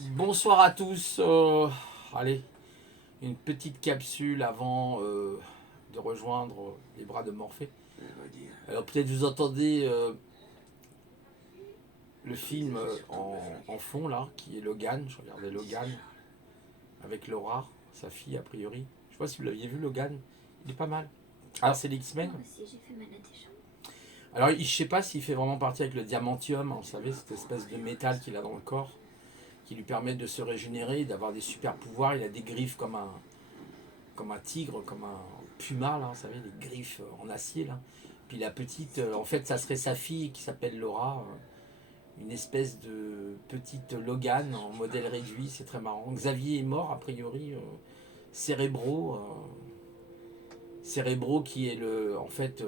Bonsoir à tous. Allez, une petite capsule avant de rejoindre les bras de Morphée. Alors peut-être vous entendez le film en fond là, qui est Logan. Je regardais Logan avec Laura, sa fille a priori. Je sais pas si vous l'aviez vu Logan. Il est pas mal. Alors c'est les X-Men. Moi aussi, j'ai fait malade des gens. Alors je sais pas s'il fait vraiment partie avec le diamantium, hein, vous savez, cette espèce de métal qu'il a dans le corps, qui lui permet de se régénérer, d'avoir des super pouvoirs. Il a des griffes comme un tigre, comme un puma, là, vous savez, les griffes en acier. Là. Puis la petite, en fait, ça serait sa fille qui s'appelle Laura, une espèce de petite Logan en modèle réduit, c'est très marrant. Xavier est mort, a priori, Cérébro qui est en fait,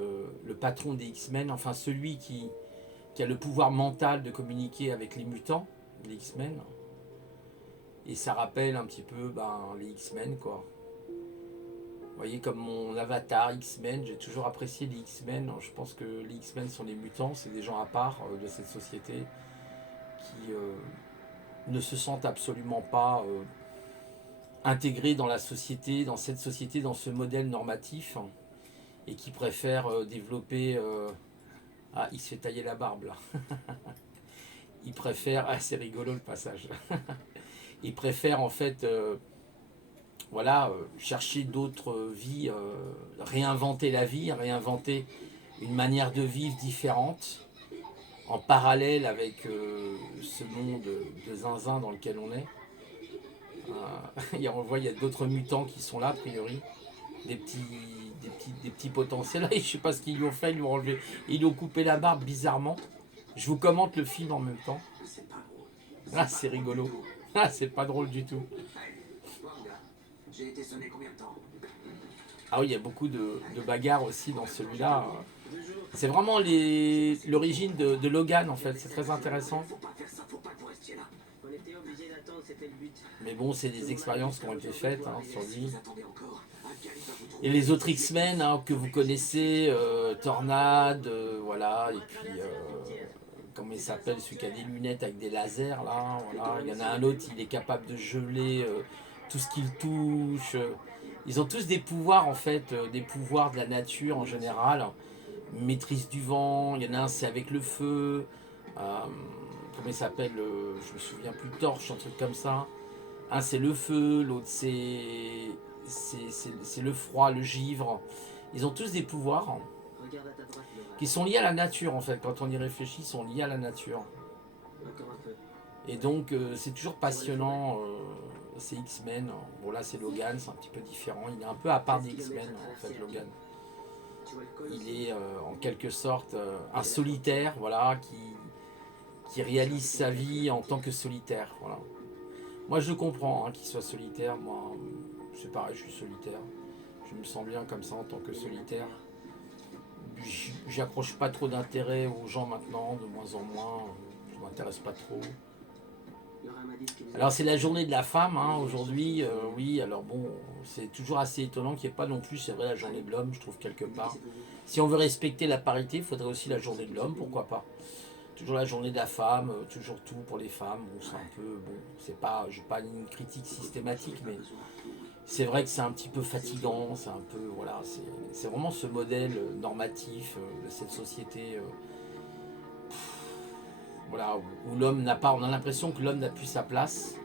le patron des X-Men, enfin celui qui a le pouvoir mental de communiquer avec les mutants, les X-Men. Et ça rappelle un petit peu les X-Men, quoi. Vous voyez, comme mon avatar X-Men, j'ai toujours apprécié les X-Men. Je pense que les X-Men sont des mutants, c'est des gens à part de cette société qui ne se sentent absolument pas intégrés dans la société, dans cette société, dans ce modèle normatif, et qui préfèrent développer. Ah, il se fait tailler la barbe là. Ils préfèrent. Ah, c'est rigolo le passage. Ils préfèrent en fait. Voilà, chercher d'autres vies, réinventer la vie, réinventer une manière de vivre différente, en parallèle avec ce monde de zinzin dans lequel on est. On voit, il y a d'autres mutants qui sont là, a priori, des petits, des petits potentiels. Je ne sais pas ce qu'ils lui ont fait, ils lui ont enlevé, ils lui ont coupé la barbe bizarrement. Je vous commente le film en même temps. Ah, c'est rigolo. Ah, c'est pas drôle du tout. J'ai été sonné combien de temps? Ah oui, il y a beaucoup de bagarres aussi dans celui-là. C'est vraiment l'origine de Logan en fait, c'est très intéressant. Faut pas faire ça, faut pas que vous restiez là. On était obligé d'attendre, c'était le but. Mais bon, c'est des expériences qui ont été faites sur Si lui. vous attendez encore, un calife va vous trouver. Et les autres X-Men que vous connaissez, Tornade, voilà, et puis comment il s'appelle, celui qui a des lunettes avec des lasers là, voilà. Il y en a un autre, il est capable de geler tout ce qu'il touche. Ils ont tous des pouvoirs en fait, des pouvoirs de la nature en général. Maîtrise du vent, il y en a un c'est avec le feu, comment il s'appelle, je me souviens plus, torche, un truc comme ça. Un c'est le feu, l'autre c'est le froid, le givre. Ils ont tous des pouvoirs Regarde à ta droite, Laura. qui sont liés à la nature en fait, quand on y réfléchit, ils sont liés à la nature. Encore un peu. Et donc c'est toujours passionnant, ces X-Men. Bon là c'est Logan, c'est un petit peu différent, il est un peu à part des X-Men en fait Logan. Tu vois le col Il aussi est en quelque sorte un solitaire, voilà, qui réalise sa vie en tant que solitaire. Voilà. Moi, je comprends qu'il soit solitaire. Moi, c'est pareil, je suis solitaire. Je me sens bien comme ça en tant que solitaire. J'accroche pas trop d'intérêt aux gens maintenant, de moins en moins. Je m'intéresse pas trop. Laura m'a dit ce qu'il nous a Alors, c'est la journée de la femme aujourd'hui. Oui, alors bon, c'est toujours assez étonnant qu'il n'y ait pas non plus, c'est vrai, la journée de l'homme, je trouve, quelque part. Si on veut respecter la parité, il faudrait aussi la journée de l'homme, pourquoi pas. Toujours la journée de la femme, toujours tout pour les femmes. Bon, c'est un peu, bon, c'est pas, j'ai pas une critique systématique, mais c'est vrai que c'est un petit peu fatigant. C'est un peu, voilà, c'est vraiment ce modèle normatif de cette société, voilà, où l'homme n'a pas, on a l'impression que l'homme n'a plus sa place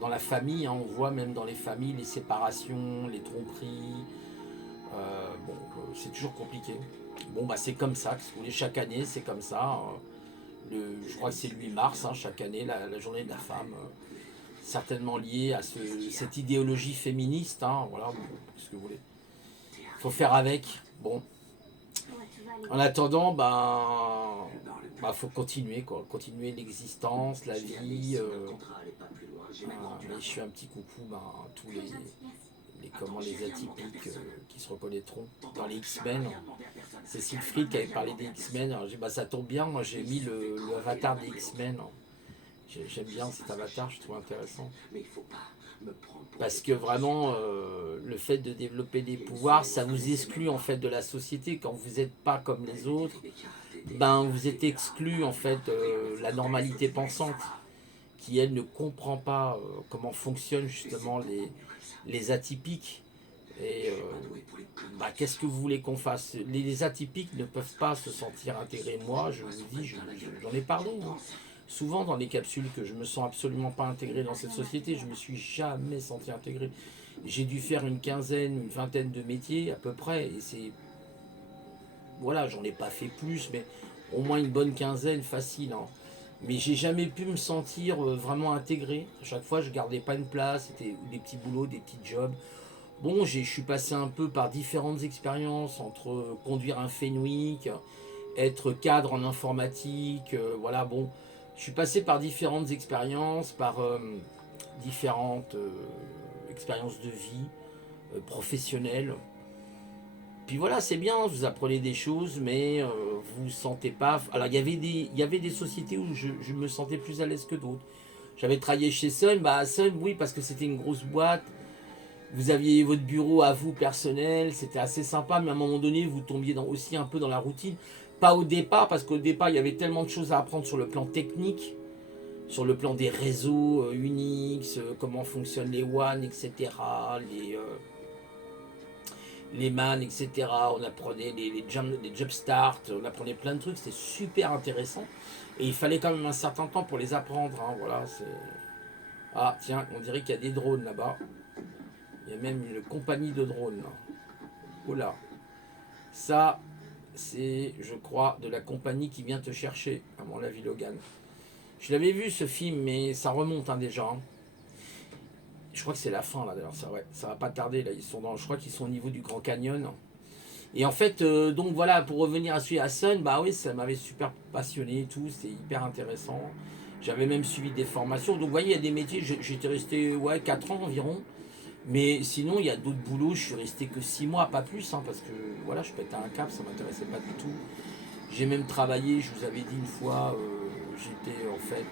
dans la famille. On voit même dans les familles les séparations, les tromperies. Bon, c'est toujours compliqué. Bon, bah c'est comme ça. Si vous voulez, chaque année, c'est comme ça. Je crois que c'est le 8 mars, chaque année, la journée de la femme, certainement liée à cette idéologie féministe. Voilà, bon, qu'est-ce que vous voulez. Il faut faire avec. Bon, Ouais, tu vas aller. en attendant, faut continuer, quoi. Continuer l'existence, la vie. Mais je fais un petit coucou à tous C'est gentil, merci. les atypiques qui se reconnaîtront dans les X-Men. C'est Siegfried qui avait parlé des X-Men. Alors j'ai dit, ça tombe bien, moi j'ai mis le avatar des X-Men. J'aime bien cet avatar, je trouve intéressant. Mais il faut pas me prendre pour Parce que vraiment, le fait de développer des pouvoirs, ça vous exclut en fait de la société. Quand vous n'êtes pas comme les autres, vous êtes exclu en fait de la normalité pensante qui elle ne comprend pas comment fonctionnent justement les atypiques. Et bah, qu'est-ce que vous voulez qu'on fasse? Les atypiques ne peuvent pas se sentir intégrés. Moi, je vous dis, j'en ai parlé. Hein. Souvent dans les capsules que je me sens absolument pas intégré dans cette société, je me suis jamais senti intégré. J'ai dû faire une quinzaine, une vingtaine de métiers à peu près, et c'est voilà, j'en ai pas fait plus, mais au moins une bonne quinzaine facile. Hein. Mais j'ai jamais pu me sentir vraiment intégré. À chaque fois, je gardais pas une place, c'était des petits boulots, des petits jobs. Bon, je suis passé un peu par différentes expériences entre conduire un Fenwick, être cadre en informatique, voilà, bon. Je suis passé par différentes expériences, par différentes expériences de vie professionnelles. Puis voilà, c'est bien, vous apprenez des choses, mais vous ne sentez pas... Alors, il y avait des sociétés où je me sentais plus à l'aise que d'autres. J'avais travaillé chez Sun, bah Sun, oui, parce que c'était une grosse boîte. Vous aviez votre bureau à vous personnel, c'était assez sympa, mais à un moment donné, vous tombiez aussi un peu dans la routine. Pas au départ, parce qu'au départ, il y avait tellement de choses à apprendre sur le plan technique, sur le plan des réseaux Unix, comment fonctionnent les WAN, etc., les MAN, etc. On apprenait les job start, on apprenait plein de trucs, c'était super intéressant. Et il fallait quand même un certain temps pour les apprendre. Hein, voilà, ah, tiens, on dirait qu'il y a des drones là-bas. Il y a même une compagnie de drones. Oula. Ça, c'est, je crois, de la compagnie qui vient te chercher, à mon avis, Logan. Je l'avais vu ce film, mais ça remonte hein, déjà. Hein. Je crois que c'est la fin là d'ailleurs, ça va pas tarder là. Je crois qu'ils sont au niveau du Grand Canyon. Et en fait, donc voilà, pour revenir à celui à Sun, bah oui, ça m'avait super passionné et tout, c'était hyper intéressant. J'avais même suivi des formations. Donc vous voyez, il y a des métiers, j'étais resté 4 ans environ. Mais sinon, il y a d'autres boulots, je suis resté que 6 mois, pas plus, hein, parce que voilà, je pétais un cap, ça m'intéressait pas du tout. J'ai même travaillé, je vous avais dit une fois, j'étais en fait,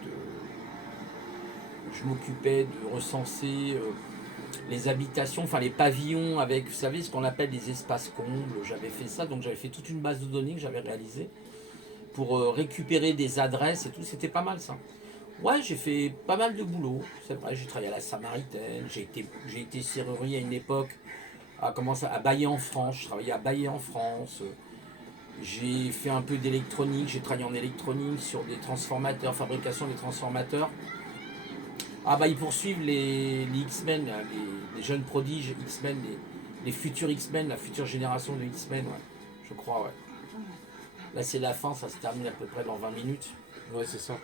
je m'occupais de recenser les habitations, enfin les pavillons avec, vous savez, ce qu'on appelle les espaces combles. J'avais fait ça, donc j'avais fait toute une base de données que j'avais réalisée pour récupérer des adresses et tout, c'était pas mal ça. Ouais, j'ai fait pas mal de boulot, c'est vrai, j'ai travaillé à la Samaritaine, j'ai été serrurier à une époque à Bailly en France, je travaillais à Bailly en France, j'ai fait un peu d'électronique, j'ai travaillé en électronique sur des transformateurs, fabrication des transformateurs. Ah bah ils poursuivent les X-Men, les jeunes prodiges X-Men, les futurs X-Men, la future génération de X-Men, ouais, je crois, ouais. Là c'est la fin, ça se termine à peu près dans 20 minutes. Ouais, c'est ça.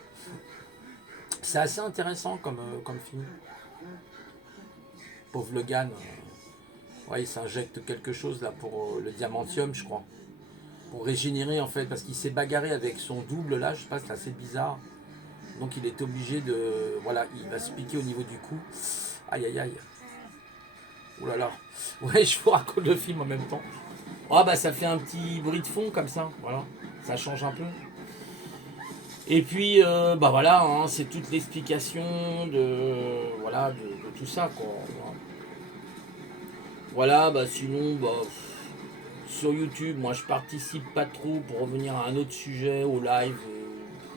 C'est assez intéressant comme film. Pauvre Logan, ouais, il s'injecte quelque chose là pour le diamantium, je crois. Pour régénérer en fait, parce qu'il s'est bagarré avec son double là, je sais pas, c'est assez bizarre. Donc il est obligé de... Voilà, il va se piquer au niveau du cou. Aïe aïe aïe. Ouh là là. Ouais, je vous raconte le film en même temps. Oh bah ça fait un petit bruit de fond comme ça, voilà. Ça change un peu. Et puis, bah voilà, hein, c'est toute l'explication de tout ça, quoi. Voilà, bah sinon, bah, sur YouTube, moi je participe pas trop pour revenir à un autre sujet, au live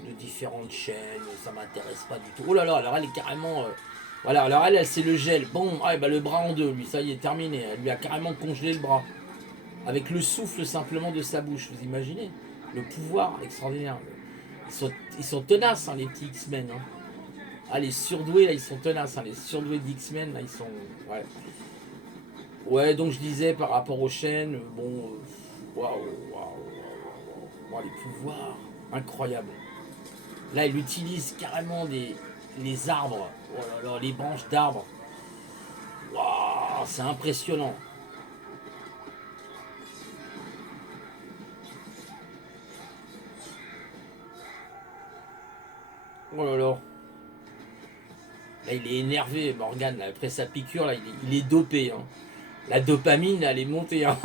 de différentes chaînes, ça m'intéresse pas du tout. Oh là là, alors elle est carrément... voilà, alors elle c'est le gel. Bon, ah, bah, le bras en deux, lui, ça y est, terminé. Elle lui a carrément congelé le bras. Avec le souffle simplement de sa bouche, vous imaginez? Le pouvoir extraordinaire. Ils sont tenaces, hein, les petits X-Men. Hein. Ah, les surdoués, là, ils sont tenaces. Hein. Les surdoués d'X-Men, là, ils sont... Ouais. Ouais, donc je disais, par rapport aux chaînes, bon... Waouh, les pouvoirs, incroyable. Là, il utilise carrément les arbres. Oh là là, les branches d'arbres. Waouh, c'est impressionnant. Oh là là. Là, il est énervé, Morgane. Là, après sa piqûre, là, il est dopé. Hein. La dopamine, là, elle est montée. Hein.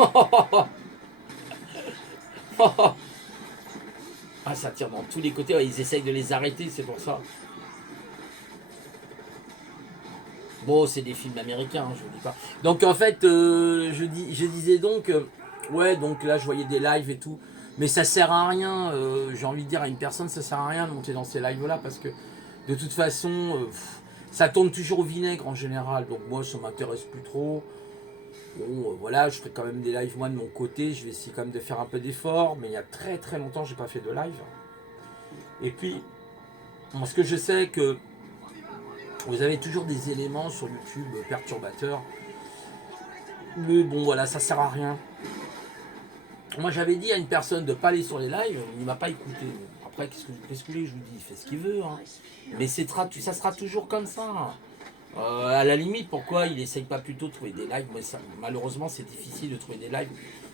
Ah, ça tire dans tous les côtés. Ouais, ils essayent de les arrêter, c'est pour ça. Bon, c'est des films américains, hein, je vous dis pas. Donc, en fait, je disais donc... ouais, donc là, je voyais des lives et tout. Mais ça sert à rien, j'ai envie de dire à une personne, ça sert à rien de monter dans ces lives-là parce que De toute façon, ça tourne toujours au vinaigre en général, donc moi ça m'intéresse plus trop. Bon, voilà, je ferai quand même des lives moi de mon côté, je vais essayer quand même de faire un peu d'effort, mais il y a très très longtemps j'ai pas fait de live. Et puis, parce que je sais que vous avez toujours des éléments sur YouTube perturbateurs, mais bon voilà, ça sert à rien. Moi j'avais dit à une personne de pas aller sur les lives, il m'a pas écouté. Après, qu'est-ce que vous voulez, je vous dis, il fait ce qu'il veut. Hein. Mais ça sera toujours comme ça. À la limite, pourquoi il essaye pas plutôt de trouver des lives? Moi, malheureusement, c'est difficile de trouver des lives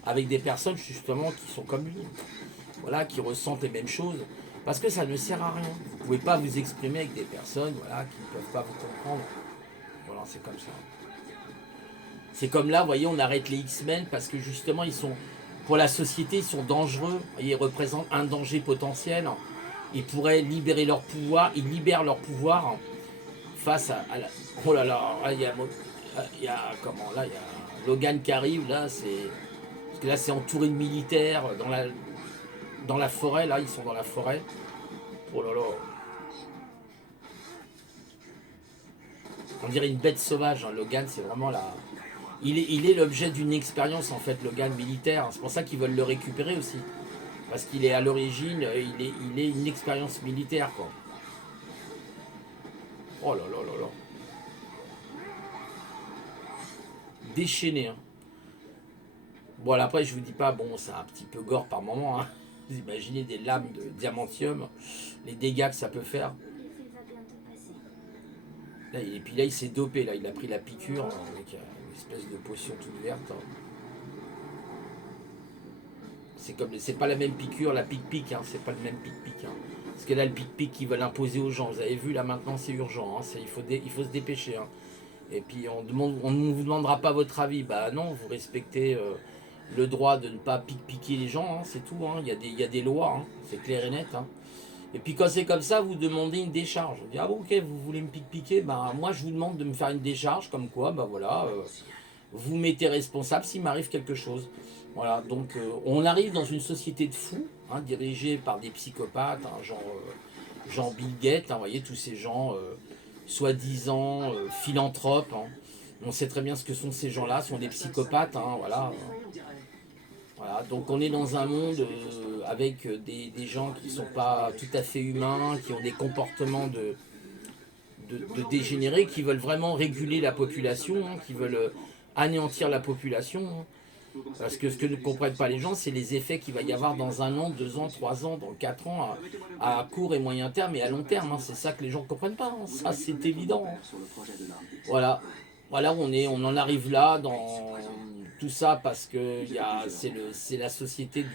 avec des personnes justement qui sont comme lui. Voilà, qui ressentent les mêmes choses. Parce que ça ne sert à rien. Vous ne pouvez pas vous exprimer avec des personnes voilà, qui ne peuvent pas vous comprendre. Voilà, c'est comme ça. C'est comme là, vous voyez, on arrête les X-Men parce que justement, ils sont, pour la société, ils sont dangereux. Ils représentent un danger potentiel. Ils pourraient libérer leur pouvoir. Ils libèrent leur pouvoir face à la... Oh là là, il y a comment là, il y a Logan qui arrive là, c'est parce que là c'est entouré de militaires dans la forêt là, ils sont dans la forêt. Oh là là. On dirait une bête sauvage, hein. Logan, c'est vraiment là. Il est l'objet d'une expérience en fait, Logan militaire. C'est pour ça qu'ils veulent le récupérer aussi, parce qu'il est à l'origine, il est une expérience militaire quoi. Oh là là là là. Déchaîné. Hein. Bon, après, je vous dis pas, bon, c'est un petit peu gore par moment. Hein. Vous imaginez des lames de diamantium, les dégâts que ça peut faire. Là, et puis là, il s'est dopé. Là, il a pris la piqûre avec une espèce de potion toute verte. C'est pas la même piqûre, la pic-pic. Hein, c'est pas le même pic-pic. Hein. Parce que là, le pic-pic qu'ils veulent imposer aux gens. Vous avez vu, là, maintenant, c'est urgent. Hein, il faut se dépêcher. Hein. Et puis on ne vous demandera pas votre avis. Bah non, vous respectez le droit de ne pas piquer les gens, hein, c'est tout. Hein. Il y a des lois, hein, c'est clair et net. Hein. Et puis quand c'est comme ça, vous demandez une décharge. Vous dites, ah bon, ok, vous voulez me piquer, bah moi je vous demande de me faire une décharge, comme quoi, bah voilà, vous mettez responsable s'il m'arrive quelque chose. Voilà, donc on arrive dans une société de fous, hein, dirigée par des psychopathes, hein, genre Bill Gates, hein, vous voyez, tous ces gens... soi-disant philanthropes. Hein. On sait très bien ce que sont ces gens-là, sont des psychopathes. Hein, voilà. Voilà. Donc on est dans un monde avec des gens qui ne sont pas tout à fait humains, qui ont des comportements de dégénérés, qui veulent vraiment réguler la population, hein, qui veulent anéantir la population. Hein. Parce que ce que ne comprennent pas les gens, c'est les effets qu'il va y avoir dans 1 an, 2 ans, 3 ans, dans 4 ans, à court et moyen terme et à long terme. Hein. C'est ça que les gens ne comprennent pas. Hein. Ça, c'est évident. Hein. Voilà. Voilà, on en arrive là dans tout ça parce que c'est la société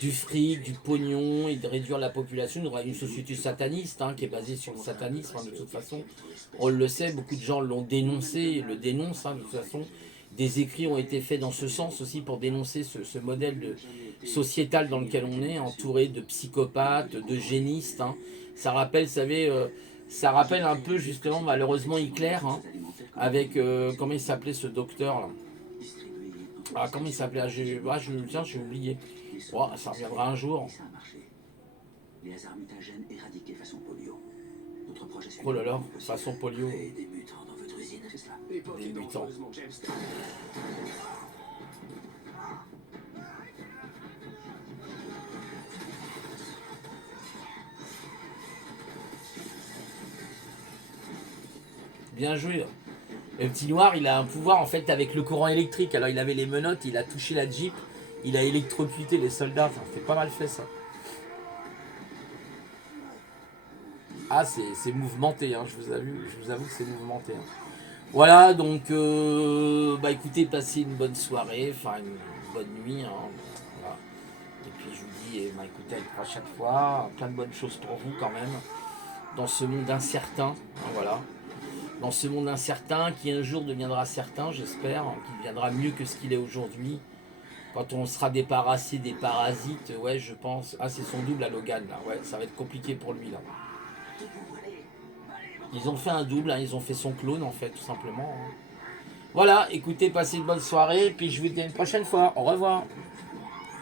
du fric, du pognon et de réduire la population. On aura une société sataniste hein, qui est basée sur le satanisme. Hein, de toute façon, on le sait, beaucoup de gens l'ont dénoncé, le dénoncent hein, de toute façon. Des écrits ont été faits dans ce sens aussi pour dénoncer ce modèle sociétal dans lequel on est, entouré de psychopathes, de génistes. Hein. Ça rappelle, vous savez, ça rappelle un peu justement malheureusement Hitler, hein, avec, comment il s'appelait ce docteur là. Ah, comment il s'appelait j'ai oublié. Oh, ça reviendra un jour. Les hasards mutagènes éradiqués façon polio. Notre projet Oh là là, façon polio. des mutants dans votre usine, c'est cela. Des mutants. Bien joué. Le petit noir, il a un pouvoir en fait avec le courant électrique. Alors il avait les menottes, il a touché la Jeep, il a électrocuté les soldats. Enfin, c'est pas mal fait ça. Ah, c'est mouvementé, hein, je vous avoue que c'est mouvementé. Hein. Voilà, donc, bah écoutez, passez une bonne soirée, enfin une bonne nuit. Hein, voilà. Et puis je vous dis, bah écoutez, à une prochaine fois, plein de bonnes choses pour vous quand même, dans ce monde incertain, hein, voilà. Dans ce monde incertain qui un jour deviendra certain, j'espère, hein, qui deviendra mieux que ce qu'il est aujourd'hui. Quand on sera débarrassé des parasites, ouais, je pense. Ah, c'est son double à Logan, là, ouais, ça va être compliqué pour lui, là. Ils ont fait un double, hein, ils ont fait son clone, en fait, tout simplement. Hein. Voilà, écoutez, passez une bonne soirée, puis je vous dis à une prochaine fois. Au revoir.